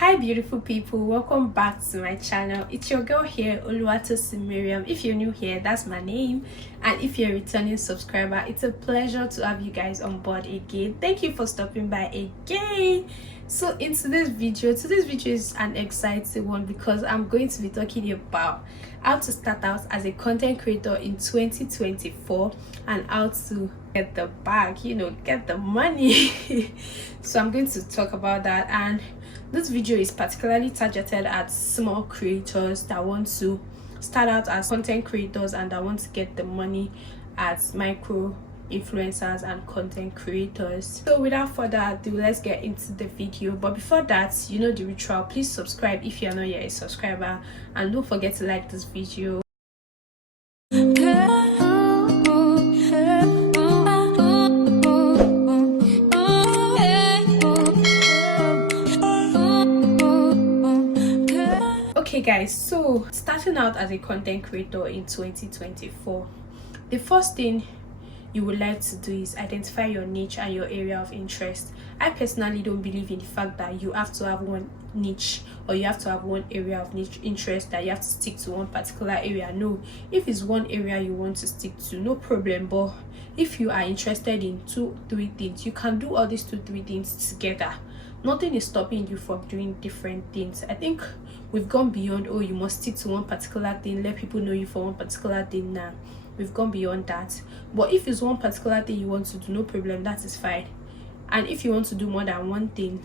Hi beautiful people, welcome back to my channel. It's your girl here, Oluwatosin Miriam. If you're new here, that's my name, and if you're a returning subscriber, it's a pleasure to have you guys on board again. Thank you for stopping by again. So in today's video is an exciting one because I'm going to be talking about how to start out as a content creator in 2024 and how to get the bag, get the money. So I'm going to talk about that, and this video is particularly targeted at small creators that want to start out as content creators and that want to get the money as micro influencers and content creators. So without further ado, let's get into the video. But before that, you know the ritual. Please subscribe if you're not yet a subscriber, and don't forget to like this video. Okay guys, so starting out as a content creator in 2024, the first thing you would like to do is identify your niche and your area of interest. I personally don't believe in the fact that you have to have one niche or you have to have one area of niche interest, that you have to stick to one particular area. No, if it's one area you want to stick to, no problem. But if you are interested in 2-3 things, you can do all these 2-3 things together. Nothing is stopping you from doing different things. I think we've gone beyond, oh, you must stick to one particular thing, let people know you for one particular thing. Now we've gone beyond that. But if it's one particular thing you want to do, no problem, that is fine. And if you want to do more than one thing,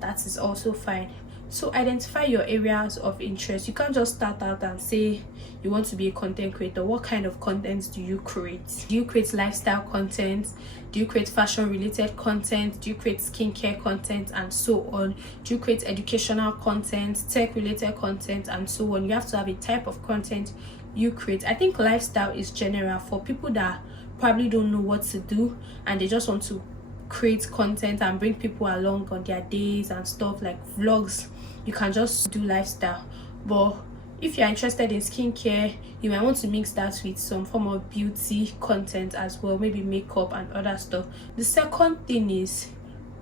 that is also fine. So identify your areas of interest. You can't just start out and say you want to be a content creator. What kind of content do you create? Do you create lifestyle content? Do you create fashion related content? Do you create skincare content, and so on? Do you create educational content, tech related content, and so on? You have to have a type of content you create. I think lifestyle is general for people that probably don't know what to do and they just want to create content and bring people along on their days and stuff like vlogs. You can just do lifestyle. But if you're interested in skincare, you might want to mix that with some form of beauty content as well, maybe makeup and other stuff. The second thing is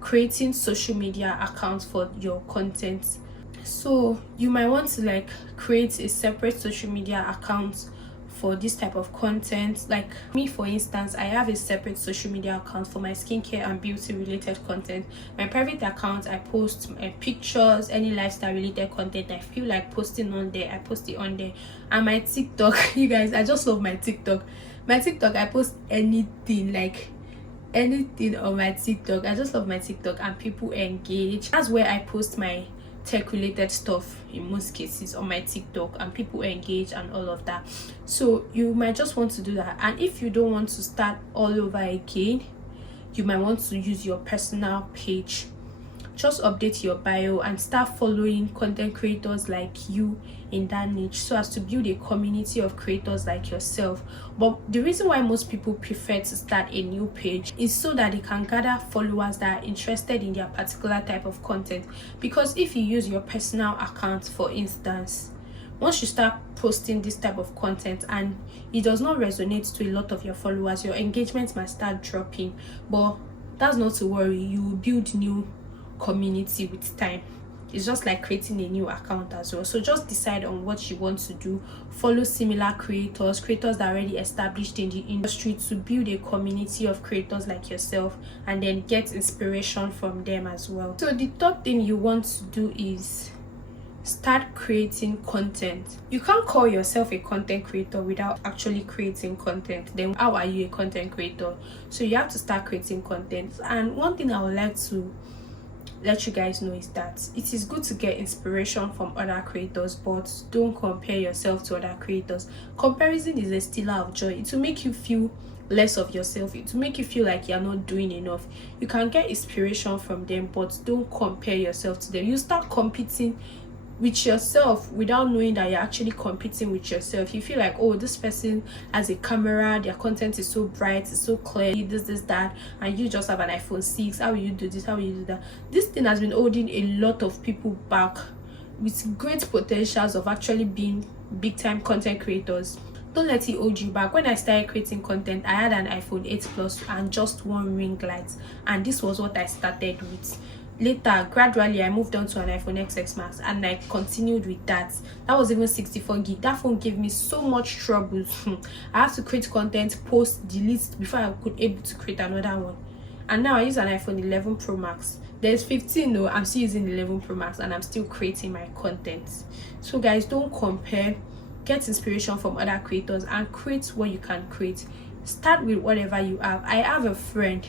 creating social media accounts for your content. So you might want to create a separate social media account for this type of content. Like me, for instance, I have a separate social media account for my skincare and beauty related content. My private account, I post my pictures, any lifestyle related content I feel like posting on there, I post it on there. And my TikTok, you guys, I just love my TikTok. I post anything on my TikTok. I just love my TikTok and people engage. That's where I post my tech related stuff in most cases, on my TikTok, and people engage and all of that. So you might just want to do that. And if you don't want to start all over again, you might want to use your personal page. Just update your bio and start following content creators like you in that niche, so as to build a community of creators like yourself. But the reason why most people prefer to start a new page is so that they can gather followers that are interested in their particular type of content. Because if you use your personal account, for instance, once you start posting this type of content and it does not resonate to a lot of your followers, your engagement might start dropping. But that's not to worry, you will build new community with time. It's just like creating a new account as well. So just decide on what you want to do. Follow similar creators that are already established in the industry, to build a community of creators like yourself, and then get inspiration from them as well. So the third thing you want to do is start creating content. You can't call yourself a content creator without actually creating content. Then how are you a content creator? So you have to start creating content. And one thing I would like to let you guys know is that it is good to get inspiration from other creators, but don't compare yourself to other creators. Comparison is a stealer of joy. It will make you feel less of yourself. It will make you feel like you're not doing enough. You can get inspiration from them, but don't compare yourself to them. You start competing with yourself without knowing that you're actually competing with yourself. You feel like, oh, this person has a camera, their content is so bright, it's so clear, this that, and you just have an iPhone 6. How will you do this? How will you do that? This thing has been holding a lot of people back with great potentials of actually being big time content creators. Don't let it hold you back. When I started creating content, I had an iPhone 8 Plus and just one ring light, and this was what I started with. Later, gradually, I moved on to an iPhone XS Max and I continued with that. That was even 64 gig. That phone gave me so much trouble. I have to create content, post, delete before I could able to create another one. And now I use an iPhone 11 Pro Max. There's 15 though, I'm still using 11 Pro Max and I'm still creating my content. So guys, don't compare. Get inspiration from other creators and create what you can create. Start with whatever you have. I have a friend.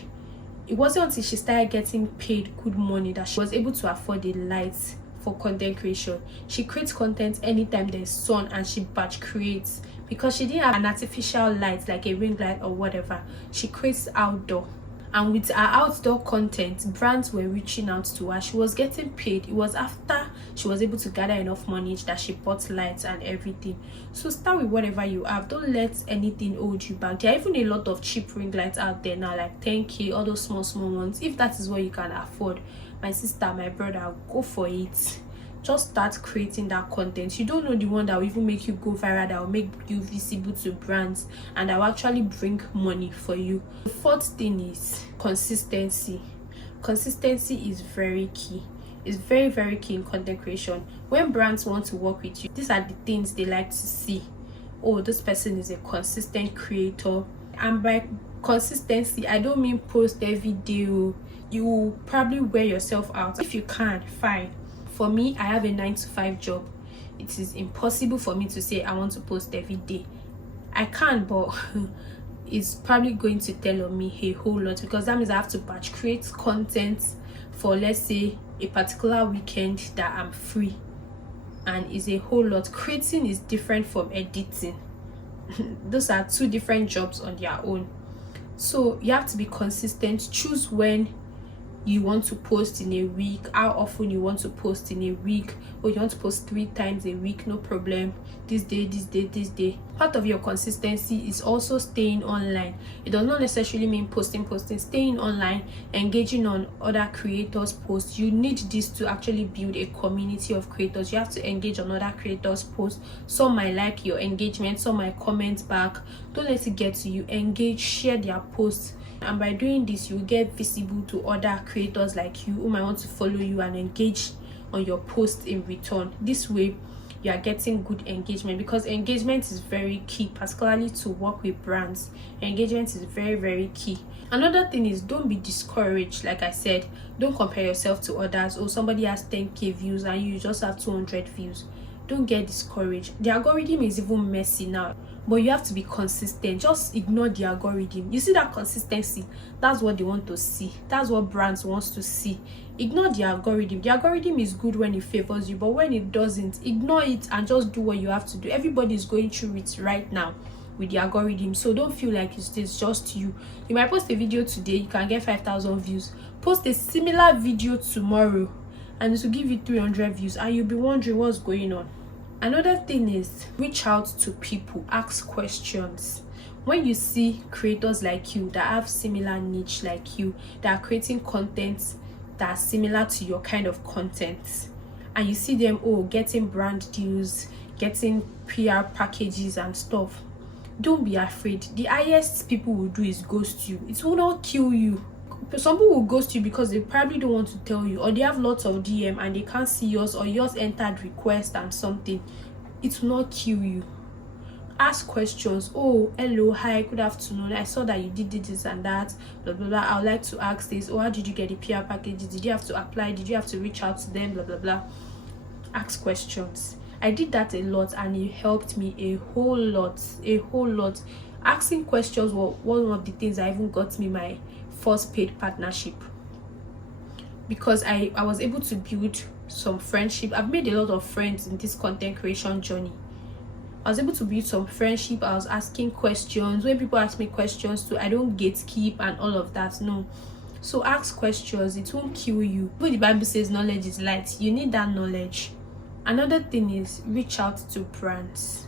It wasn't until she started getting paid good money that she was able to afford a light for content creation. She creates content anytime there's sun and she batch creates because she didn't have an artificial light like a ring light or whatever. She creates outdoor. And with her outdoor content, brands were reaching out to her. She was getting paid. It was after she was able to gather enough money that she bought lights and everything. So start with whatever you have. Don't let anything hold you back. There are even a lot of cheap ring lights out there now, like 10k, all those small ones. If that is what you can afford, my sister, my brother, go for it. Just start creating that content. You don't know the one that will even make you go viral, that will make you visible to brands, and that will actually bring money for you. The fourth thing is consistency. Consistency is very key. It's very, very key in content creation. When brands want to work with you, these are the things they like to see. Oh, this person is a consistent creator. And by consistency, I don't mean post every day. You will probably wear yourself out. If you can, fine. For me, I have a 9-to-5 job. It is impossible for me to say I want to post every day. I can, but it's probably going to tell on me a whole lot, because that means I have to batch create content for, let's say, a particular weekend that I'm free, and it's a whole lot. Creating is different from editing. Those are two different jobs on their own. So you have to be consistent. Choose when you want to post in a week, how often you want to post in a week, or you want to post 3 times a week, no problem. This day. Part of your consistency is also staying online. It does not necessarily mean posting. Staying online, engaging on other creators' posts. You need this to actually build a community of creators. You have to engage on other creators' posts. Some might like your engagement, some might comment back. Don't let it get to you. Engage, share their posts. And by doing this, you get visible to other creators like you who might want to follow you and engage on your post in return. This way you are getting good engagement, because engagement is very key, particularly to work with brands. Engagement is very, very key. Another thing is, don't be discouraged. Like I said, don't compare yourself to others. Or somebody has 10k views and you just have 200 views. Don't get discouraged. The algorithm is even messy now, but you have to be consistent. Just ignore the algorithm. You see that consistency? That's what they want to see. That's what brands wants to see. Ignore the algorithm. The algorithm is good when it favors you, but when it doesn't, ignore it and just do what you have to do. Everybody is going through it right now with the algorithm, so don't feel like it's just you. You might post a video today, you can get 5,000 views. Post a similar video tomorrow and it will give you 300 views, and you'll be wondering what's going on. Another thing is, reach out to people, ask questions. When you see creators like you that have similar niche like you, that are creating content that are similar to your kind of content, and you see them getting brand deals, getting PR packages and stuff, don't be afraid. The highest people will do is ghost you. It will not kill you. Some people will ghost you because they probably don't want to tell you, or they have lots of DM and they can't see yours, or yours entered request and something. It will not kill you. Ask questions. Oh, hello, hi, good afternoon, I saw that you did this and that, blah blah blah. I would like to ask this. How did you get the PR packages? Did you have to apply? Did you have to reach out to them? Blah blah blah. Ask questions. I did that a lot and it helped me a whole lot. Asking questions was one of the things that even got me my first paid partnership, because I was able to build some friendship. I've made a lot of friends in this content creation journey. I was able to build some friendship. I was asking questions. When people ask me questions too, I don't gatekeep and all of that. No. So ask questions. It won't kill you. When the Bible says knowledge is light, you need that knowledge. Another thing is, reach out to brands.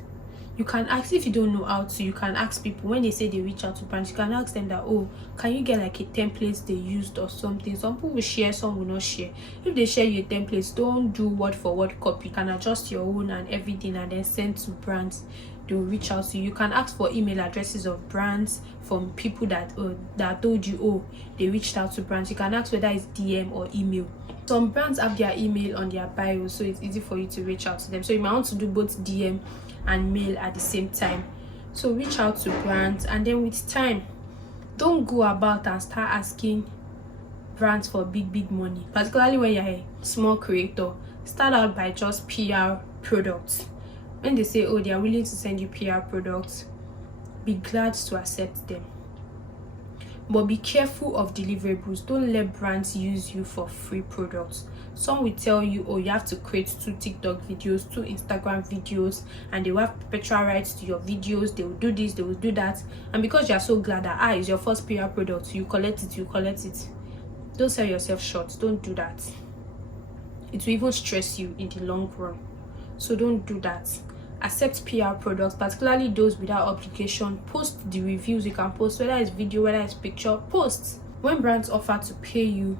You can ask, if you don't know how to, you can ask people. When they say they reach out to brands, you can ask them that, can you get like a template they used or something? Some people will share, some will not share. If they share your templates, don't do word for word copy. You can adjust your own and everything and then send to brands. they will reach out to you. You can ask for email addresses of brands from people that told you, oh, they reached out to brands. You can ask whether it's DM or email. Some brands have their email on their bio, so it's easy for you to reach out to them. So you might want to do both DM and mail at the same time. So reach out to brands, and then with time, don't go about and start asking brands for big money, particularly when you're a small creator. Start out by just PR products. When they say, oh, they are willing to send you PR products, be glad to accept them. But be careful of deliverables. Don't let brands use you for free products. Some will tell you, oh, you have to create 2 TikTok videos, 2 Instagram videos, and they will have perpetual rights to your videos. They will do this, they will do that. And because you are so glad that it's your first PR product, you collect it. Don't sell yourself short. Don't do that. It will even stress you in the long run. So don't do that. Accept PR products, particularly those without obligation. Post the reviews you can post, whether it's video, whether it's picture. Post. When brands offer to pay you,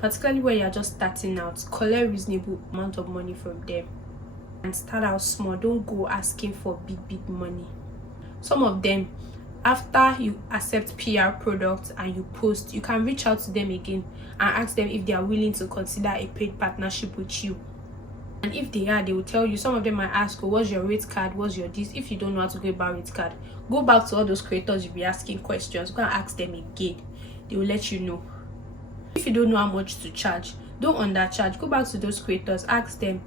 particularly when you're just starting out, collect reasonable amount of money from them and start out small. Don't go asking for big money. Some of them, after you accept PR products and you post, you can reach out to them again and ask them if they are willing to consider a paid partnership with you. And if they are, they will tell you. Some of them might ask, oh, what's your rate card, what's your this. If you don't know how to go about rate card, go back to all those creators you'll be asking questions. Go and ask them again. They will let you know. If you don't know how much to charge, don't undercharge. Go back to those creators, ask them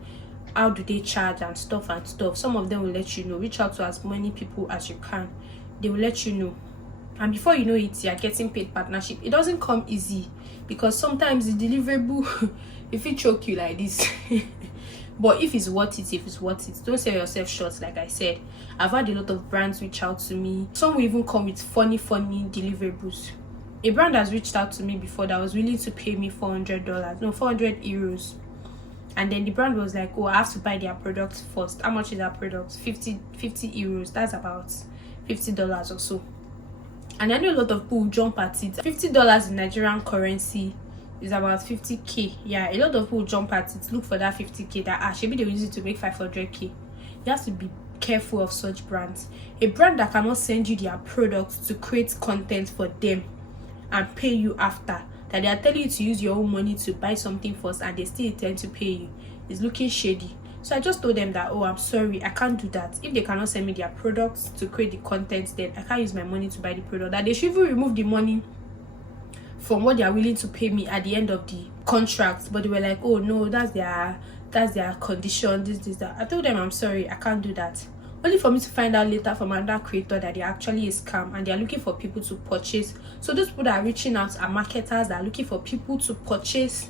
how do they charge and stuff. Some of them will let you know. Reach out to as many people as you can. They will let you know. And before you know it, you're getting paid partnership. It doesn't come easy, because sometimes the deliverable if it choke you like this. But if it's worth it, don't sell yourself short. Like I said, I've had a lot of brands reach out to me. Some will even come with funny deliverables. A brand has reached out to me before that was willing to pay me $400 euros. And then the brand was like, oh, I have to buy their product first. How much is that product? 50 euros. That's about $50 or so. And I know a lot of people jump at it. $50 in Nigerian currency is about 50k. Yeah, a lot of people jump at it, look for that 50k, that maybe they will use it to make 500k. You have to be careful of such brands. A brand that cannot send you their products to create content for them and pay you after, that they are telling you to use your own money to buy something first and they still intend to pay you, is looking shady. So I just told them that, oh, I'm sorry, I can't do that. If they cannot send me their products to create the content, then I can't use my money to buy the product. That they should even remove the money from what they are willing to pay me at the end of the contract. But they were like, oh no, that's their condition, this that. I told them, I'm sorry, I can't do that. Only for me to find out later from another creator that they actually a scam and they are looking for people to purchase. So those people that are reaching out are marketers that are looking for people to purchase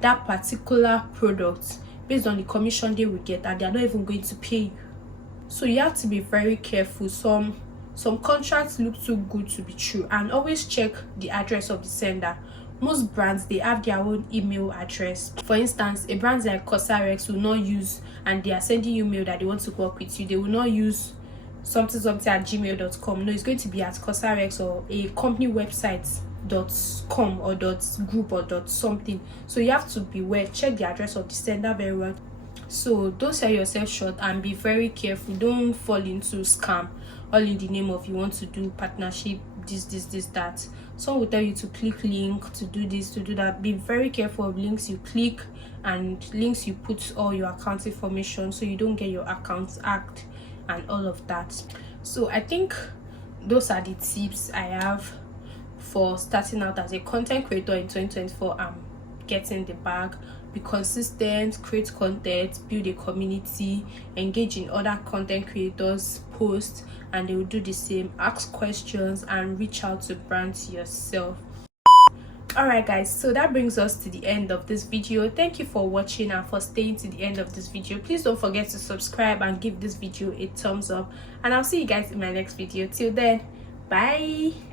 that particular product based on the commission they will get, and they are not even going to pay you. So you have to be very careful. Some contracts look too good to be true, and always check the address of the sender. Most brands, they have their own email address. For instance, a brand like Cosrx will not use, and they are sending you mail that they want to work with you, they will not use something at gmail.com. No, it's going to be at Cosrx or a company website .com or .group or .something. So you have to beware. Check the address of the sender very well. So don't sell yourself short and be very careful. Don't fall into scam all in the name of you want to do partnership, this that. Some will tell you to click link, to do this, to do that. Be very careful of links you click and links you put all your account information, so you don't get your accounts hacked and all of that. So I think those are the tips I have for starting out as a content creator in 2024 and getting the bag. Be consistent, create content, build a community, engage in other content creators, post, and they will do the same. Ask questions and reach out to brands yourself. Alright guys, so that brings us to the end of this video. Thank you for watching and for staying to the end of this video. Please don't forget to subscribe and give this video a thumbs up, and I'll see you guys in my next video. Till then, bye.